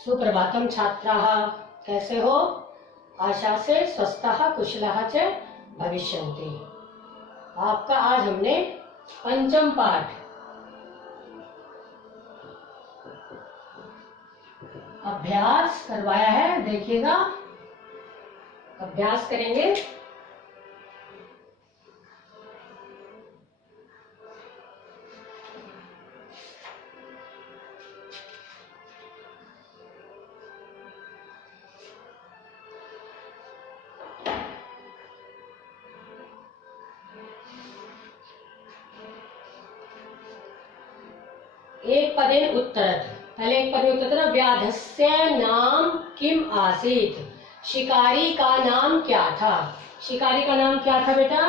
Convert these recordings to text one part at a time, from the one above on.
सुप्रभातम छात्राः, कैसे हो? आशा से स्वस्थः कुशलः च भविष्यन्ति। आपका आज हमने पंचम पाठ अभ्यास करवाया है। देखिएगा, अभ्यास करेंगे। एक पदेन उत्तरत्। पहले एक पदेन उत्तरत्। व्याधस्य नाम किम आसीत्? शिकारी का नाम क्या था? शिकारी का नाम क्या था बेटा?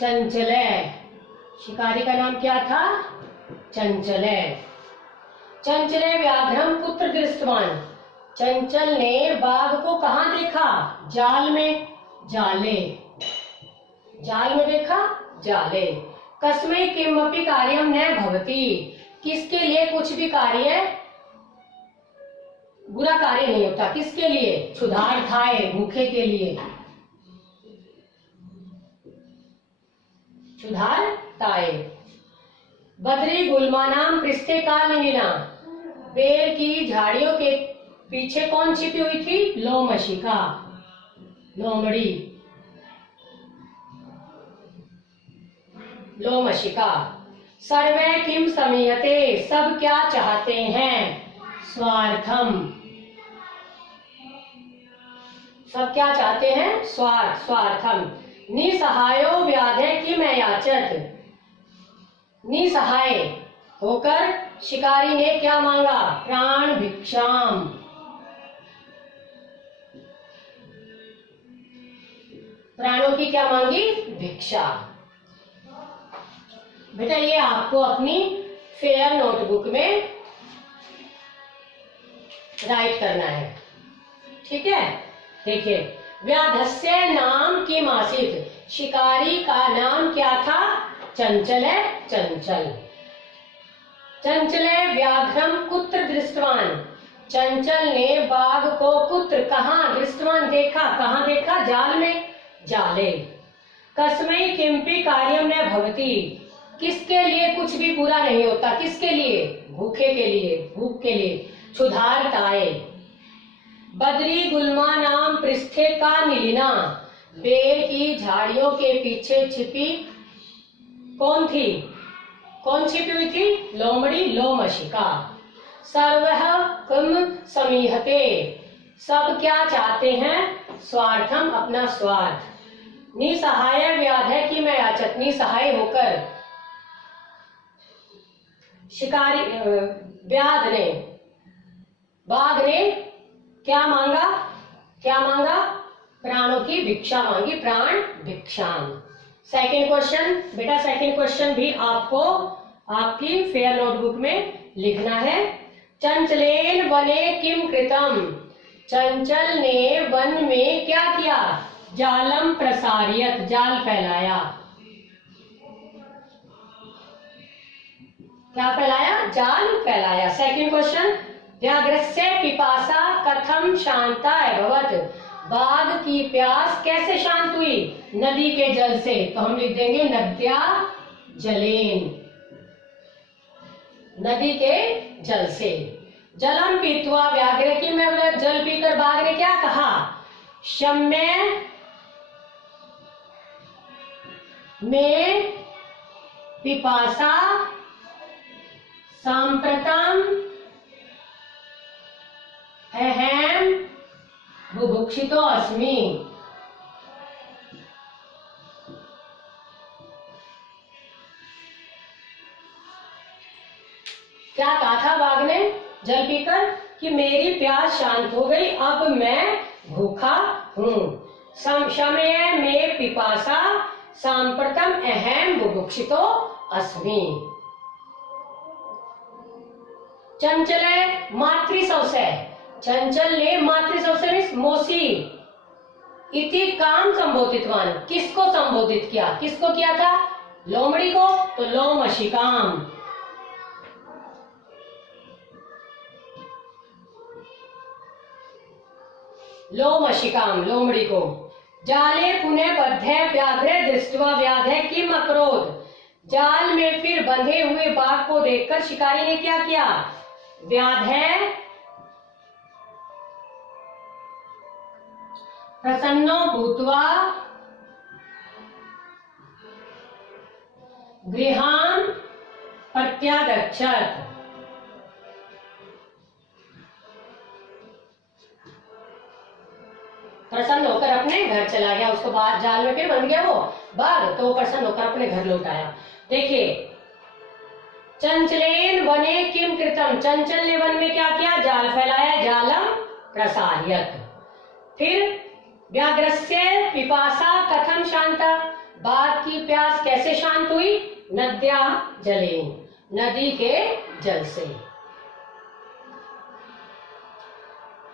चंचले। शिकारी का नाम क्या था? चंचले। चंचले व्याघ्रम कुत्र दृष्टवान? चंचल ने बाघ को कहाँ देखा? जाल में। जाले। जाल में देखा? जाले। कस्मै किमपि कार्यम न भवति? किसके लिए कुछ भी कार्य बुरा कार्य नहीं होता। किसके लिए? क्षुधार्थाय, भूखे के लिए। क्षुधार्थाय। बद्री गुल्मानाम पृष्ठे कालिनीना। पेड़ की झाड़ियों के पीछे कौन छिपी हुई थी? लोमशिका, लोमड़ी, लोमशिका। सर्वे किम समीयते? सब क्या चाहते हैं? स्वार्थम। सब क्या चाहते हैं? स्वार्थ, स्वार्थम। निसहायो व्याधे किम याचत? निसहाय होकर शिकारी ने क्या मांगा? प्राण भिक्षाम। प्राणों की क्या मांगी? भिक्षा। बेटा ये आपको अपनी फेयर नोटबुक में राइट करना है, ठीक है? देखिए, व्याधस्य नाम किम आसीत्? शिकारी का नाम क्या था? चंचल है, चंचल। चंचले व्याघ्रम कुत्र दृष्टवान? चंचल ने बाघ को कुत्र, कहाँ? दृष्टवान देखा। कहाँ देखा? जाल में। जाले। कस्मै किमपि कार्यम न भवति? किसके लिए कुछ भी पूरा नहीं होता? किसके लिए? भूखे के लिए, भूख के लिए। क्षुधार्ताय। बद्री गुल्मा नाम पृष्ठे का नीलिना। बेर की झाड़ियों के पीछे छिपी कौन थी? कौन छिपी हुई थी? लोमड़ी, लोमशिका। सर्वः किम समीहते? सब क्या चाहते हैं? स्वार्थम, अपना स्वार्थ। निसहाय व्याधे की मैं याचत। निसहाय होकर शिकारी व्याध ने, बाघ ने क्या मांगा? क्या मांगा? प्राणों की भिक्षा मांगी। प्राण भिक्षाम। सेकंड क्वेश्चन बेटा, सेकंड क्वेश्चन भी आपको आपकी फेयर नोटबुक में लिखना है। चंचलेन वने किम कृतम? चंचल ने वन में क्या किया? जालम प्रसारियत, जाल फैलाया। क्या फैलाया? जाल फैलाया। सेकंड क्वेश्चन, व्याघ्रस्य पिपासा कथम शांता अभवत्? बाघ की प्यास कैसे शांत हुई? नदी के जल से। तो हम लिख देंगे नद्या जलेन, नदी के जल से। जलम पीत्वा व्याघ्र की मैं, जल पीकर बाघ ने क्या कहा? शम्य में पिपासा सांप्रतम अहम बुभुक्षितो अस्मि। क्या कहा था बाघ ने जल पीकर? कि मेरी प्यास शांत हो गई, अब मैं भूखा हूं। समय में पिपासा सांप्रतम अहम बुभुक्षितो अस्मि। चंचले मातृसंशय। चंचल ने मातृसंशय मोसी इति काम संबोधितवान। किसको संबोधित किया? किसको किया था? लोमड़ी को। तो लोमशिकाम। लोमशिकाम लोमड़ी को। जाले पुनः बद्धे व्याघ्रे दृष्ट्वा व्याघ्रे किम अकरोध। जाल में फिर बंधे हुए बाघ को देखकर शिकारी ने क्या किया? व्याघ्रे प्रसन्नो भूत्वा गृहान प्रत्यागच्छत्। प्रसन्न होकर अपने घर चला गया। उसको बाद जाल में फिर बंध गया वो बाघ, तो वो प्रसन्न होकर अपने घर लौट आया। देखिए, चंचलेन वने किम कृतम। चंचल ने वन में क्या किया? जाल फैलाया। जालम प्रसार्यत। फिर व्याघ्रस्य पिपासा कथम शांता। बाघ की प्यास कैसे शांत हुई? नद्या जलेन, नदी के जल से।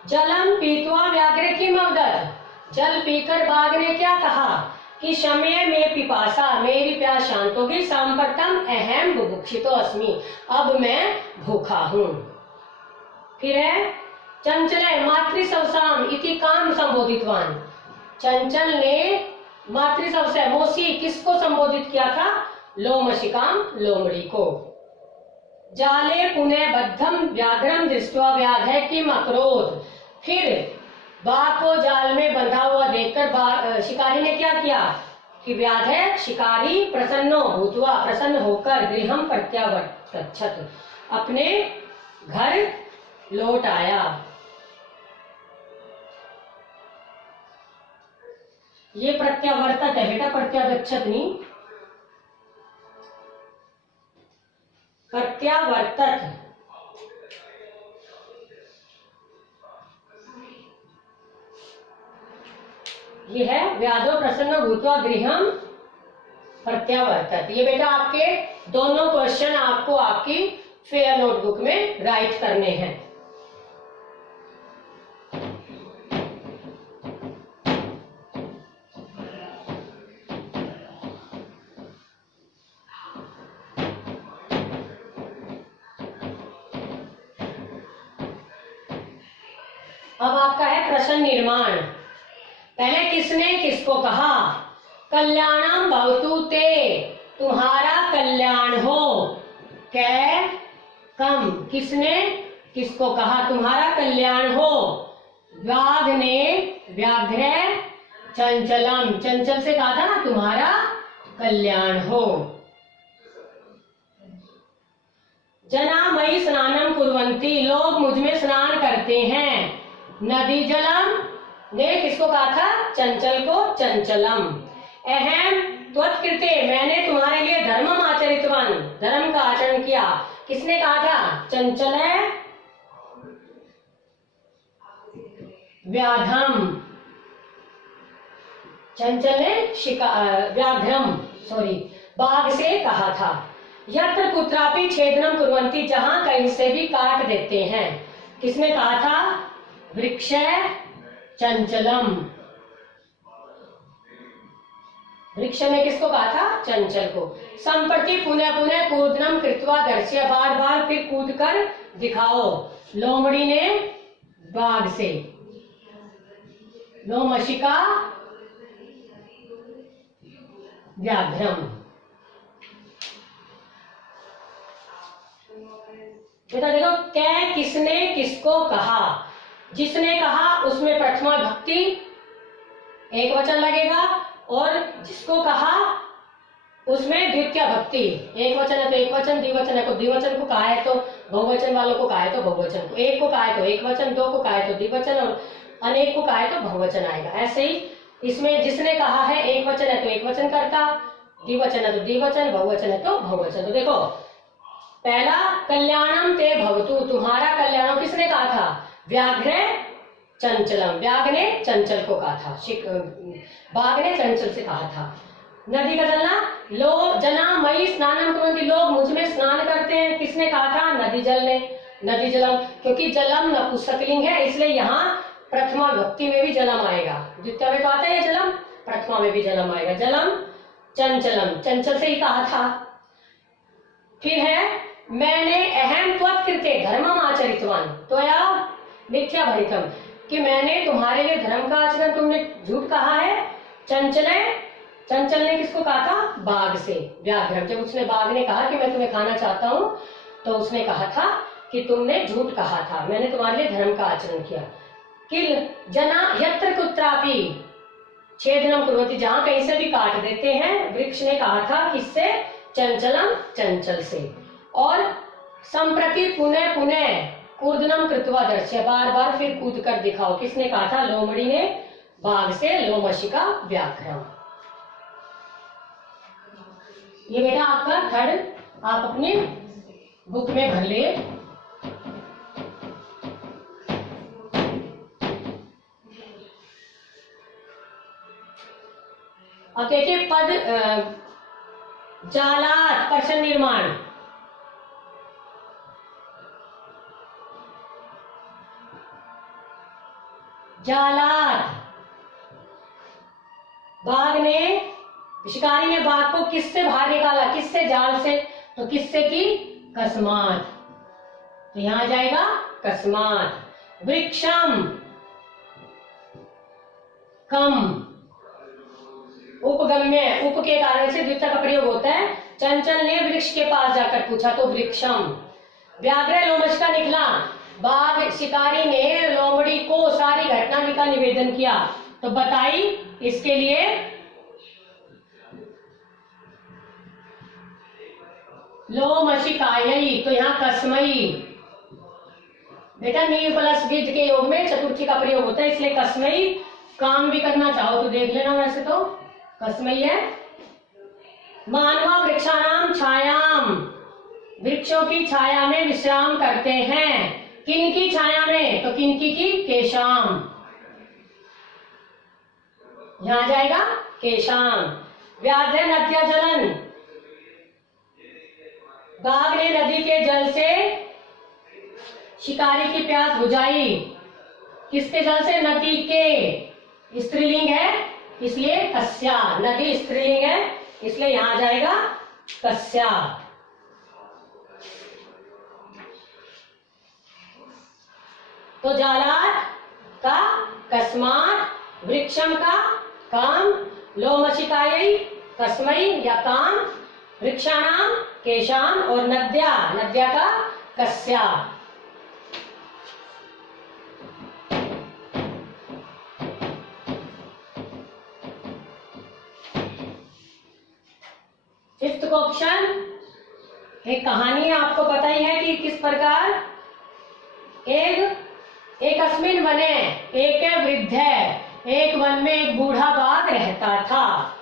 जलम पीत्वा व्याघ्र किम अवदत्। जल पीकर बाघ ने क्या कहा? कि शमय में पिपासा, मेरी प्यास शांत होगी। सांप्रतम अहम बुभुक्षितो अस्मि, अब मैं भूखा हूं। फिर है चंचल मातृसवसाम इति काम संबोधितवान। चंचल ने मातृसवसा मौसी किसको संबोधित किया था? लोमशिकाम लोमड़ी को। जाले पुनः बद्धम व्याघ्रम दृष्ट्वा व्याघ्र किम अकरोध। फिर बाघ को जाल में बंधा हुआ देखकर शिकारी ने क्या किया? कि व्याघ्र शिकारी प्रसन्नो भूत्वा प्रसन्न होकर गृहम प्रत्यागच्छत्, अपने घर लौट आया। ये प्रत्यावर्तत है बेटा, प्रत्यागच्छत् नहीं, प्रत्यावर्तत। ये है व्याधो प्रसन्न भूत्वा गृहम प्रत्यावर्तत। ये बेटा आपके दोनों क्वेश्चन आपको आपकी फेयर नोटबुक में राइट करने हैं। अब आपका है प्रश्न निर्माण। पहले किसने किसको कहा? कल्याणम भवतु ते, तुम्हारा कल्याण हो। कै कम, किसने किसको कहा? तुम्हारा कल्याण हो। व्याघ ने व्याघ्र चंचलम, चंचल से कहा था ना तुम्हारा कल्याण हो। जना मई स्नानम कुर्वन्ति, लोग मुझ में स्नान करते हैं। नदी जलम ने किसको कहा था? चंचल को चंचलम। अहम त्वत्कृते, मैंने तुम्हारे लिए धर्मम आचरितवान, धर्म का आचरण किया। किसने कहा था? चंचल व्याघ्रम, चंचल ने व्याघ्रम बाघ से कहा था। यत्र कुत्रापि छेदनम कुर्वन्ति, जहां कहीं से भी काट देते हैं। किसने कहा था? वृक्ष चंचलम, वृक्ष ने किसको कहा था? चंचल को। संप्रति पुनः पुनः कूदनम कृत्वा दर्श्य, बार बार फिर कूद कर दिखाओ। लोमड़ी ने बाघ से। लोमशिका व्याघ्रम। बेटा देखो, क्या किसने किसको कहा? जिसने कहा उसमें प्रथमा भक्ति एक वचन लगेगा, और जिसको कहा उसमें द्वितीय भक्ति एक वचन है तो एक वचन, द्विवचन है तो द्विवचन को कहा है तो बहुवचन, वालों को कहा है तो बहुवचन को, एक को कहा है तो एक वचन, दो को कहा है तो द्विवचन, और अनेक को कहा है तो बहुवचन आएगा। ऐसे ही इसमें जिसने कहा है एक वचन है तो एक वचन करता, द्विवचन है तो द्विवचन, बहुवचन है तो बहुवचन। तो देखो, पहला कल्याणम ते भवतु, तुम्हारा कल्याण किसने कहा था? व्याघ्र चंचलम, व्याघ्र ने चंचल को कहा था, बाघ ने चंचल से कहा था। नदी का जलना, लो जना मई स्नानम कुर्वन्ति, लोग मुझ में स्नान करते हैं। किसने कहा था? नदी जल ने। नदी जलम, क्योंकि जलम नपुंसकलिंग है इसलिए यहाँ प्रथमा विभक्ति में भी जलम आएगा। द्वितीय में तो आता है जलम, प्रथमा में भी जलम आएगा। जलम चंचलम, चंचल से ही कहा था। फिर है मैंने अहम त्वत्कृते धर्मम आचरितवान त्वया मिथ्या भरितम, कि मैंने तुम्हारे लिए धर्म का आचरण, तुमने झूठ कहा है। चंचल ने किसको कहा था? बाघ से, व्याघ्र। जब उसने बाघ ने कहा कि मैं तुम्हें खाना चाहता हूँ, तो उसने कहा था कि तुमने झूठ कहा था, मैंने तुम्हारे लिए धर्म का आचरण किया। किल जना यत्र कुत्रापि छेदनम कुर्वति, जहां कहीं से भी काट देते हैं। वृक्ष ने कहा था किससे? चंचलम, चंचल से। और संप्रति पुनः पुनः कूर्दनम कृत्वा दर्श्य, बार बार फिर कूद कर दिखाओ। किसने कहा था? लोमड़ी ने बाघ से, लोमशिका व्याघ्रम। ये बेटा आपका थर्ड, आप अपनी बुक में भर ले। अब देखिए पद जालात, प्रश्न निर्माण। जालात, बाघ ने, शिकारी ने बाघ को किससे बाहर निकाला? किससे? जाल से। तो किससे की? कस्मात। तो यहां आ जाएगा कस्मात। वृक्षम, कम, उपगम्य, उप के कारण से द्वितीय का प्रयोग होता है। चंचल ने वृक्ष के पास जाकर पूछा तो वृक्षम। व्याघ्र लोमश का निकला, बाघ शिकारी ने लोमड़ी को सारी घटना का निवेदन किया तो बताई। इसके लिए लोमशिकायई, तो यहाँ कस्मई। बेटा नी प्लस विद के योग में चतुर्थी का प्रयोग होता है, इसलिए कस्मई। काम भी करना चाहो तो देख लेना, वैसे तो कस्मई है। मानवा वृक्षाणाम छायाम, वृक्षों की छाया में विश्राम करते हैं। किन की छाया में? तो किनकी की? केशाम। यहां आ जाएगा केशाम। व्याघ्र नद्या जलन, बाघ ने नदी के जल से शिकारी की प्यास बुझाई। किसके जल से? नदी के, स्त्रीलिंग है इसलिए कस्या। नदी स्त्रीलिंग है इसलिए यहां आ जाएगा कस्या। तो जालात का कस्मात, वृक्षम का काम, लोमशिकायई कस्मई या काम, वृक्षाणाम केशाम, और नद्या, नद्या का कस्या। फिफ्थ क्वेश्चन, एक कहानी है, आपको पता ही है कि किस प्रकार एक अस्मिन वने एक वृद्ध है, एक वन में एक बूढ़ा बाघ रहता था।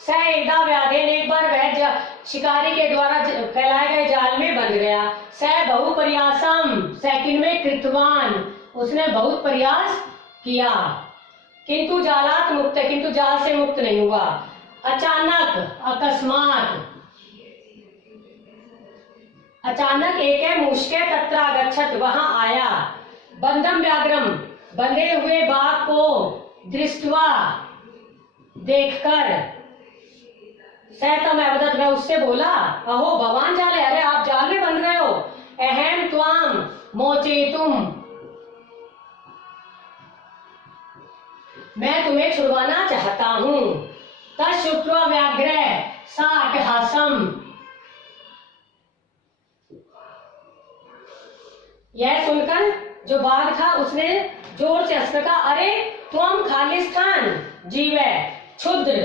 स एकदा व्याधेन, एक बार वह शिकारी के द्वारा फैलाए गए जाल में बंध गया। स बहु प्रयासम, सेकंड में कृतवान, उसने बहुत प्रयास किया, किंतु जालात मुक्त, किंतु जाल से मुक्त नहीं हुआ। अचानक, अकस्मात, अचानक एक है मुश्के तत्रागच्छत, वहां आया। बंधम व्याघ्रम, बंधे हुए बाघ को दृष्टवा, देखकर, सैतम अवदत, मैं उससे बोला, अहो भवान जाले, अरे आप जाल में बंध गए हो। अहम त्वाम मोचेतुम, मैं तुम्हें छुड़वाना चाहता हूं। तश्रुत्वा व्याघ्र साटहासम, यह सुनकर जो बाघ था उसने जोर से हंसकर कहा, अरे तुम खालिस्तान जीव है, क्षुद्र,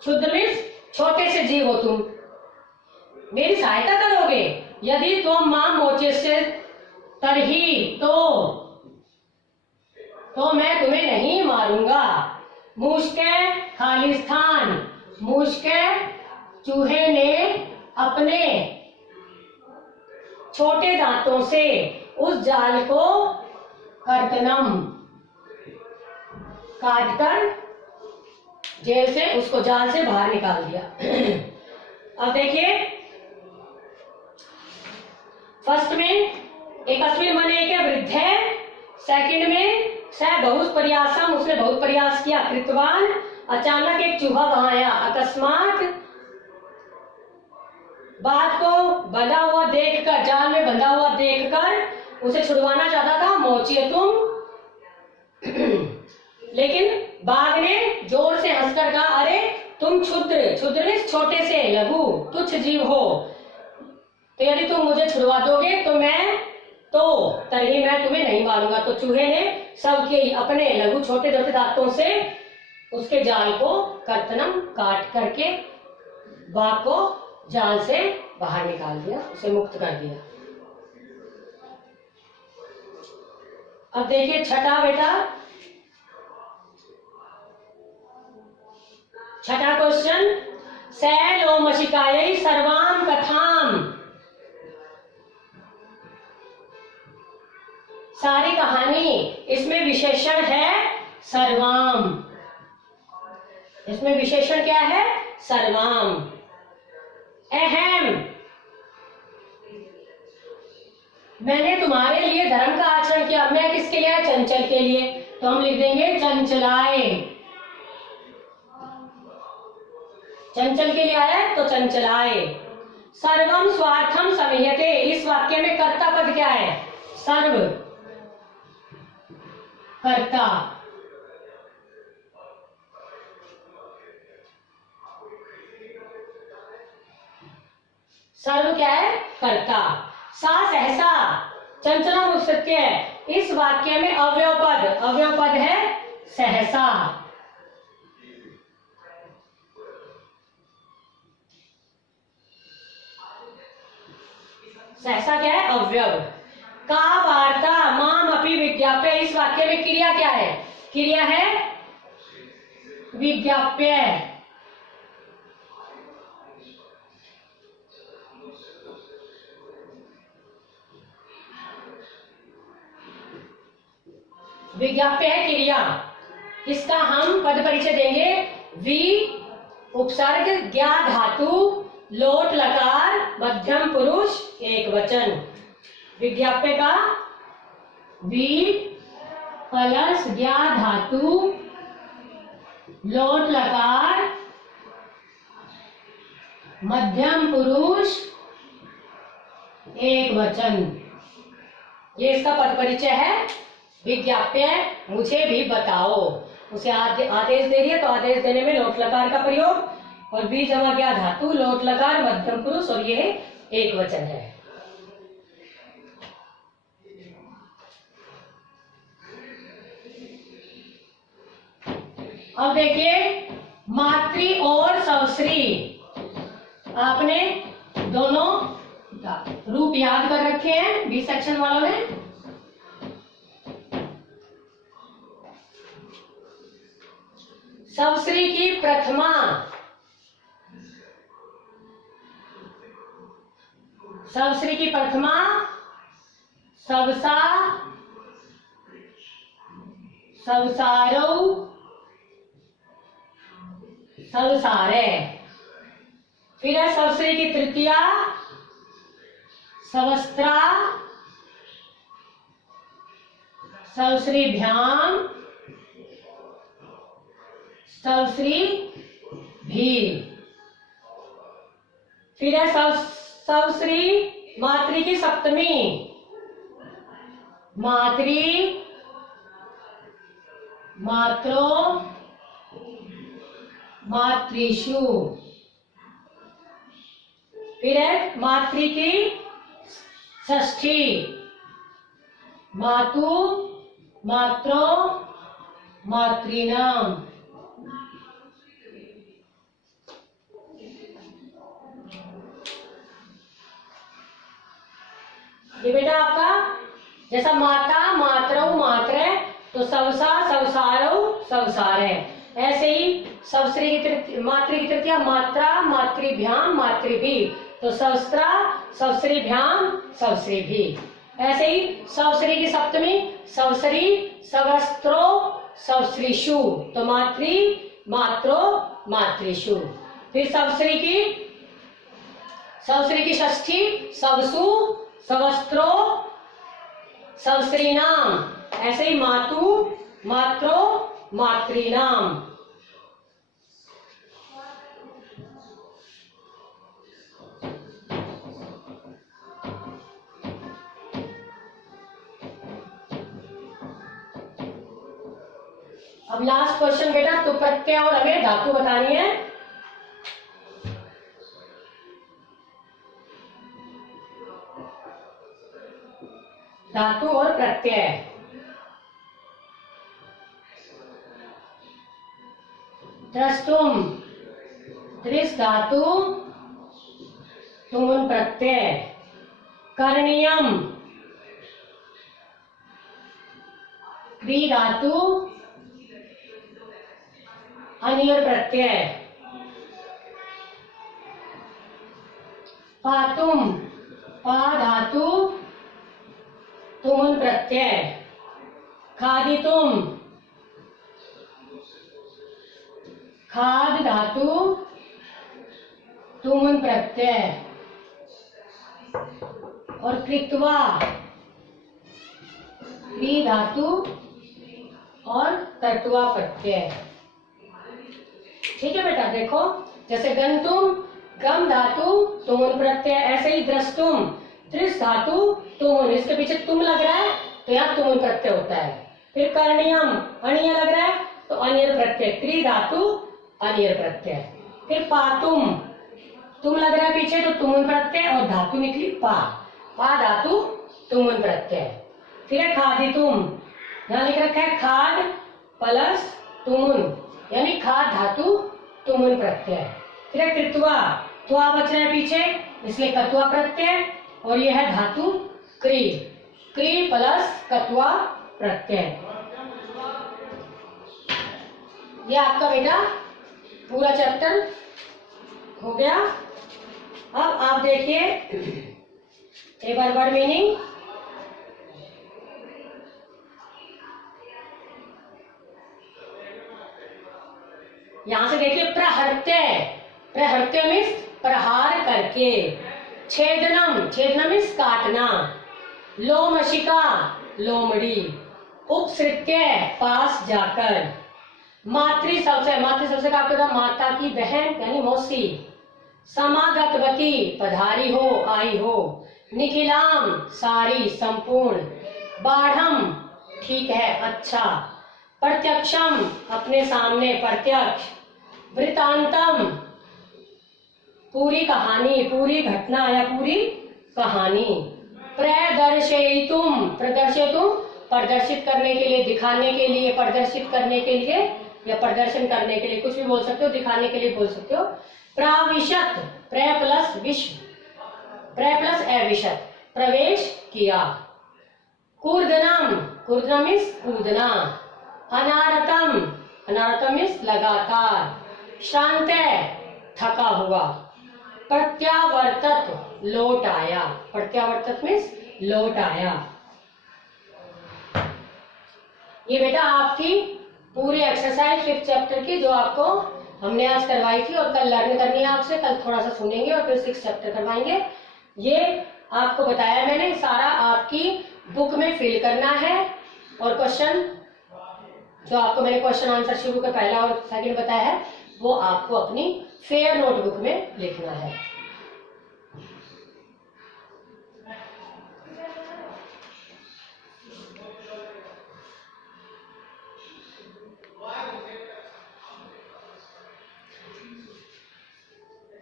क्षुद्र मीन्स छोटे से जीव हो तुम, मेरी सहायता करोगे? यदि तुम मां मोचे से तरही, तो मैं तुम्हें नहीं मारूंगा। मुश्के खालिस्तान, मुश्के चूहे ने अपने छोटे दांतों से उस जाल को कर्तनम, काटकर जेल से, उसको जाल से बाहर निकाल दिया। अब देखिए फर्स्ट में एक अस्मिन मन एक वृद्ध है, सेकंड में स बहुत प्रयासम, उसने बहुत प्रयास किया, कृतवान, अचानक एक चूहा वहां आया, अकस्मात, बाघ को बंधा हुआ देखकर, जाल में बंधा हुआ देखकर, उसे छुड़वाना चाहता था मोचिए तुम, लेकिन बाघ ने जोर से हंसकर कहा, अरे तुम क्षुद्र, क्षुद्र में छोटे से, लघु तुच्छ जीव हो, तो यदि तुम मुझे छुड़वा दोगे तो तभी मैं तुम्हें नहीं मारूंगा। तो चूहे ने सबके अपने लघु छोटे छोटे दांतों से उसके जाल को कर्तनम काट करके बाघ को जाल से बाहर निकाल दिया, उसे मुक्त कर दिया। अब देखिए छठा बेटा, छठा क्वेश्चन, सैलोमशिकायै सर्वाम कथाम, सारी कहानी, इसमें विशेषण है सर्वाम, इसमें विशेषण क्या है? सर्वाम। अहम, मैंने तुम्हारे लिए धर्म का आचरण किया। मैं किसके लिए? चंचल के लिए, तो हम लिख देंगे चंचलाए। चंचल के लिए आया तो चंचलाए। सर्वम स्वार्थम समीहते, इस वाक्य में कर्ता पद क्या है? सर्व, कर्ता। सर्व क्या है? कर्ता। सा सहसा, चंचला मुत्सत्य है, इस वाक्य में अव्यय पद, अव्यय पद है सहसा। सहसा क्या है? अव्यय। का वार्ता माम अपि विज्ञाप्य, इस वाक्य में क्रिया क्या है? क्रिया है विज्ञाप्य। विज्ञाप्य है क्रिया, इसका हम पद परिचय देंगे। वि उपसर्ग, ज्ञा धातु, लोट लकार, मध्यम पुरुष, एक वचन। विज्ञाप्य का वि प्लस ज्ञा धातु, लोट लकार, मध्यम पुरुष, एक वचन, ये इसका पद परिचय है। विज्ञाप्य मुझे भी बताओ, उसे आदेश दे रही है तो आदेश देने में लोट लकार का प्रयोग, और बी जमा क्या धातु, लोट लकार, मध्यम पुरुष, और ये एक वचन है। अब देखिए मातृ और सवश्री, आपने दोनों रूप याद कर रखे हैं बी सेक्शन वालों ने। सवश्री की प्रथमा, सवश्री की प्रथमा सवसा, सवसारौ, सवसारे। फिर है सवश्री की तृतीया सवस्त्रा, सवश्रीभ्याम, सवश्री भी। फिर है सवश्री मातृ की सप्तमी, मातृ, मात्रो, मातृषु। फिर है मातृ की षष्ठी, मातु, मात्रो, मातृनाम। ये बेटा आपका जैसा माता, मातरौ, मात्र, तो सवसा, सवसारौ, सवसारे। ऐसे ही सवश्री की मातृ की तृतीया मात्रा, मातृभ्याम, मातृभी, तो सवस्त्रा, सवश्रीभ्याम, सवश्रीभी। ऐसे ही सवश्री की सप्तमी सवश्री, सवस्त्रो, सवश्रीषु, तो मातृ, मात्रो, मातृषु। फिर सवश्री की षष्ठी सवसु, सवस्त्रो, सवश्रीनाम। ऐसे ही मातु, मात्रो, मातृनाम। अब लास्ट क्वेश्चन बेटा, तो प्रत्यय और हमें धातु बतानी है। धातु और प्रत्यय। द्रष्टुम दृष्ट धातु तुमुन प्रत्यय। करणीयम क्री धातु अनियर प्रत्यय। पातुम पा धातु तुमुन प्रत्यय। खादितुम खाद धातु तुमुन प्रत्यय। और कृत्वा क्री धातु और तत्वा प्रत्यय। ठीक है बेटा, देखो जैसे गंतुम गम धातु तुमुन प्रत्यय, ऐसे ही द्रष्टुम दृष्ट धातु तुमुन, इसके पीछे तुम लग रहा है तो यहाँ तुमुन प्रत्यय होता है। फिर करणीयम अणीय लग रहा है तो अनियर प्रत्यय, क्री धातु अनियर प्रत्यय। फिर पातुम तुम लग रहा है पीछे तो तुमुन प्रत्यय और धातु निकली पा, पा धातु तुमुन प्रत्यय। फिर है खादितुम, यहाँ लिख रखा है खाद प्लस तुमुन, यानी खाद धातु तुमुन प्रत्यय। फिर है कृत्वा, त्वा बच रहा है पीछे इसलिए कत्वा प्रत्यय, और यह है धातु क्री, क्री प्लस कत्वा प्रत्यय। ये आपका बेटा पूरा चैप्टर हो गया। अब आप देखिए एक बार वर्ड मीनिंग। यहां से देखिए प्रहर्त्य, प्रहर्त्य मीन्स प्रहार करके। छेदनम, छेदनम मीन्स काटना। लोमशिका लोमड़ी। उपसृत्य पास जाकर। मातृशब्द, मातृशब्द का आपको माता की बहन यानी मौसी। समागतवती पधारी हो आई हो। निखिलाम सारी संपूर्ण। बाढ़म ठीक है अच्छा। प्रत्यक्षम अपने सामने प्रत्यक्ष। वृतांतम पूरी कहानी, पूरी घटना या पूरी कहानी। प्रदर्शयितुम, प्रदर्शयितुम प्रदर्शित करने के लिए, दिखाने के लिए, प्रदर्शित करने के लिए या प्रदर्शन करने के लिए, कुछ भी बोल सकते हो, दिखाने के लिए बोल सकते हो। प्राविशत, प्र प्लस विश्व, प्र प्लस अविशत प्रवेश किया। कूर्दनम, कूर्दनम इस कूदना। अनारतम, अनारतम इस लगातार। श्रांत थका हुआ। प्रत्यावर्तत लौट आया, प्रत्यावर्तत मीन्स लौट आया। ये बेटा आपकी पूरी एक्सरसाइज 5th चैप्टर की जो आपको हमने आज करवाई थी और कल लर्न करनी है आपसे, कल थोड़ा सा सुनेंगे और फिर 6th चैप्टर करवाएंगे। ये आपको बताया मैंने, सारा आपकी बुक में फिल करना है। और क्वेश्चन जो आपको मैंने क्वेश्चन आंसर शुरू का पहला और सेकंड बताया है वो आपको अपनी फेयर नोटबुक में लिखना है।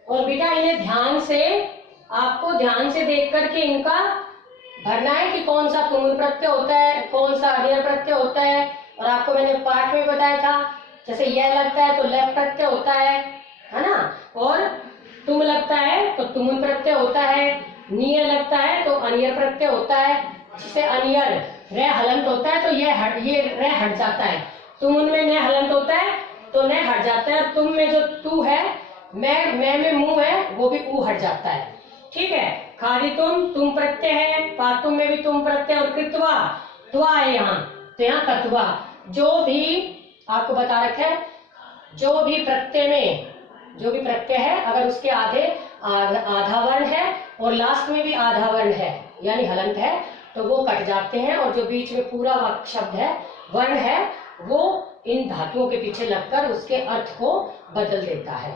और बेटा इन्हें ध्यान से, आपको ध्यान से देख करके इनका भरना है कि कौन सा तुमुल प्रत्यय होता है, कौन सा अनियर प्रत्यय होता है। और आपको मैंने पाठ में बताया था, जैसे यह लगता है तो लय प्रत्यय होता है ना, और तुम लगता है तो तुमुल प्रत्यय होता है, निय लगता है तो अनियर प्रत्यय होता है। जिसे अनियर रे हलंत होता है तो ये रे हट जाता है, तुमुन में न हलंत होता है तो न हट जाता है। तुम में जो तू है, मैं में मुंह है, वो भी ऊ हट जाता है। ठीक है। खादितुम तुम प्रत्यय है, पातुम में भी तुम प्रत्यय, और कृत्वा त्वा है यहाँ, तो यहाँ कत्वा। जो भी आपको बता रखा है, जो भी प्रत्यय में जो भी प्रत्यय है अगर उसके आधे आधा वर्ण है और लास्ट में भी आधा वर्ण है यानी हलंत है तो वो कट जाते हैं, और जो बीच में पूरा शब्द है वर्ण है वो इन धातुओं के पीछे लगकर उसके अर्थ को बदल देता है।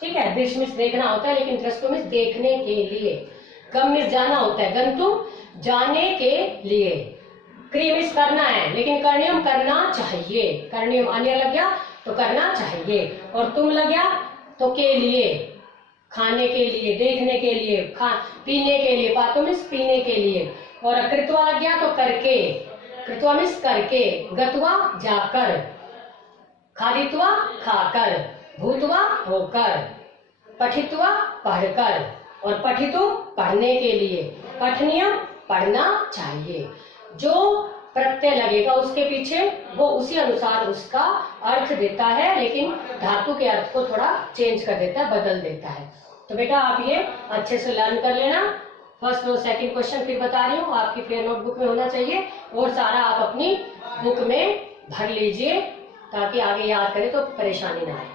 ठीक है। दृश्य में देखना होता है, लेकिन दृष्टि में देखने के लिए। गम में जाना होता है, गंतुम जाने के लिए। क्रीमिस करना है, लेकिन कर्णियम करना चाहिए। कर्णियम अन्य लग गया तो करना चाहिए, और तुम लग गया तो के लिए, खाने के लिए, देखने के लिए, पीने के लिए, पातो मीन्स पीने के लिए, और कृत्वा लग गया तो करके, कृत्वा मीन्स करके, गत्वा जाकर, खादित्वा खाकर, भूतवा होकर, पठित्वा पढ़कर, और पठितु पढ़ने के लिए, पठनीय पढ़ना चाहिए। जो प्रत्यय लगेगा उसके पीछे वो उसी अनुसार उसका अर्थ देता है, लेकिन धातु के अर्थ को थोड़ा चेंज कर देता है, बदल देता है। तो बेटा आप ये अच्छे से लर्न कर लेना। फर्स्ट और सेकंड क्वेश्चन फिर बता रही हूँ, आपकी फेयर नोटबुक में होना चाहिए, और सारा आप अपनी बुक में भर लीजिए ताकि आगे याद करें तो परेशानी ना आए।